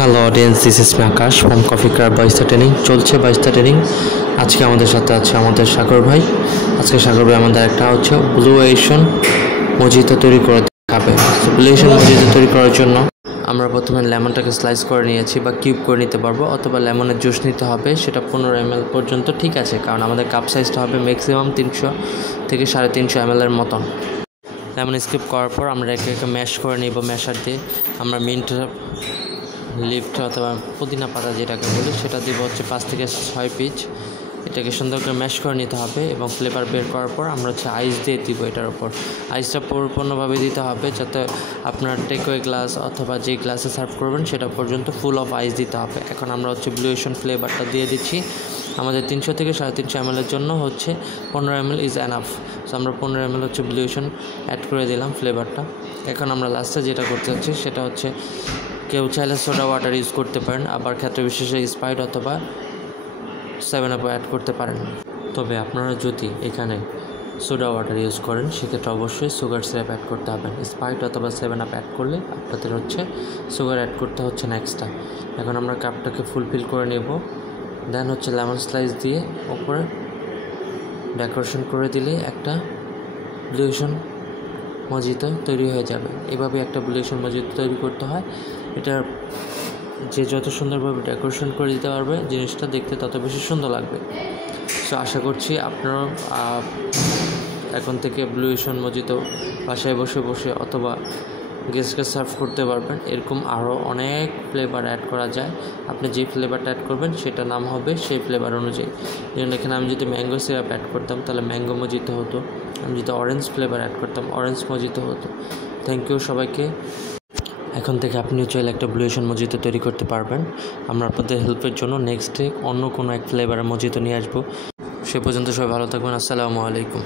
Hello audience, this is me Akash from coffee craft barista training. চলছে barista training. আজকে আমাদের সাথে আছে আমাদের সাগর ভাই। আজকে সাগর ভাই আমাদের একটা হচ্ছে ব্লু এশন মজিতো তৈরি করে দেখাবে। ব্লু এশন মজিতো তৈরি করার জন্য আমরা প্রথমে লেমনটাকে স্লাইস করে নিয়েছি বা কিউব করে নিতে পারবো, অথবা লেমনের জুস নিতে হবে। সেটা 15 ml পর্যন্ত ঠিক আছে, কারণ আমাদের কাপ সাইজটা হবে ম্যাক্সিমাম 300 থেকে 350 ml এর মতন। লেমন স্কিপ করার পর আমরা একে একে ম্যাশ করে নিব। ম্যাশার দিয়ে আমরা মিন্ট লিফট অথবা পুদিনা পাতা যেটাকে বলি সেটা দিব হচ্ছে 5 থেকে 6 পিস। এটাকে সুন্দর করে ম্যাশ করে নিতে হবে এবং ফ্লেভার বের করার পর আমরা হচ্ছে আইস দিয়ে দিব। এটার উপর আইসটা পরিপূর্ণভাবে দিতে হবে, যাতে আপনার টেকওয়ে গ্লাস অথবা যে গ্লাসে সার্ভ করবেন সেটা পর্যন্ত ফুল অফ আইস দিতে হবে। এখন আমরা হচ্ছে ব্লু এশন ফ্লেভারটা দিয়ে দিচ্ছি। আমাদের 300 থেকে 350 ml এর জন্য হচ্ছে 15 ml ইজ এনাফ। সো আমরা 15 ml হচ্ছে ব্লু এশন অ্যাড করে দিলাম ফ্লেভারটা। এখন আমরা লাস্টে যেটা করতে চাচ্ছি সেটা হচ্ছে কেউ চাইলে সোডা ওয়াটার ইউজ করতে পারেন, আবার ক্ষেত্র বিশেষে স্প্রাইট অথবা 7up অ্যাড করতে পারেন। তবে আপনারা যদি এখানে সোডা ওয়াটার ইউজ করেন সেক্ষেত্রে অবশ্যই সুগার সিরাপ অ্যাড করতে হবে। স্প্রাইট অথবা 7up অ্যাড করলে আপনাদের হচ্ছে সুগার অ্যাড করতে হচ্ছে না এক্সট্রা। এখন আমরা কাপটাকে ফুলফিল করে নেব। দেন হচ্ছে লেমন স্লাইস দিয়ে ওপরে ডেকোরেশন করে দিলে একটা ব্লু এশন মজিতো তৈরি হয়ে যাবে। এভাবে একটা ব্লু এশন মজিতো তৈরি করতে হয়। এটা যে যত সুন্দরভাবে ডেকোরেশন করে দিতে পারবে জিনিসটা দেখতে তত বেশি সুন্দর লাগবে। সো আশা করছি আপনারা এখন থেকে ব্লু এশন মজিতো বাসায় বসে বসে অথবা গেস্টকে সার্ভ করতে পারবেন। এরকম আরও অনেক ফ্লেভার অ্যাড করা যায়। আপনি যে ফ্লেভারটা অ্যাড করবেন সেটা নাম হবে সেই ফ্লেভার অনুযায়ী। যেমন এখানে আমি যদি ম্যাঙ্গো সিরাপ অ্যাড করতাম তাহলে ম্যাঙ্গো মজিতো হতো। আমি যদি অরেঞ্জ ফ্লেভার অ্যাড করতাম অরেঞ্জ মজিতো হতো। থ্যাংক ইউ সবাইকে। এখন থেকে আপনিও চাইলে একটা ব্লু এশন মজিতো তৈরি করতে পারবেন। আমরা আপনাদের হেল্পের জন্য নেক্সট ডে অন্য কোনো এক ফ্লেভারের মজিতো নিয়ে আসবো। সে পর্যন্ত সবাই ভালো থাকবেন। আসসালামু আলাইকুম।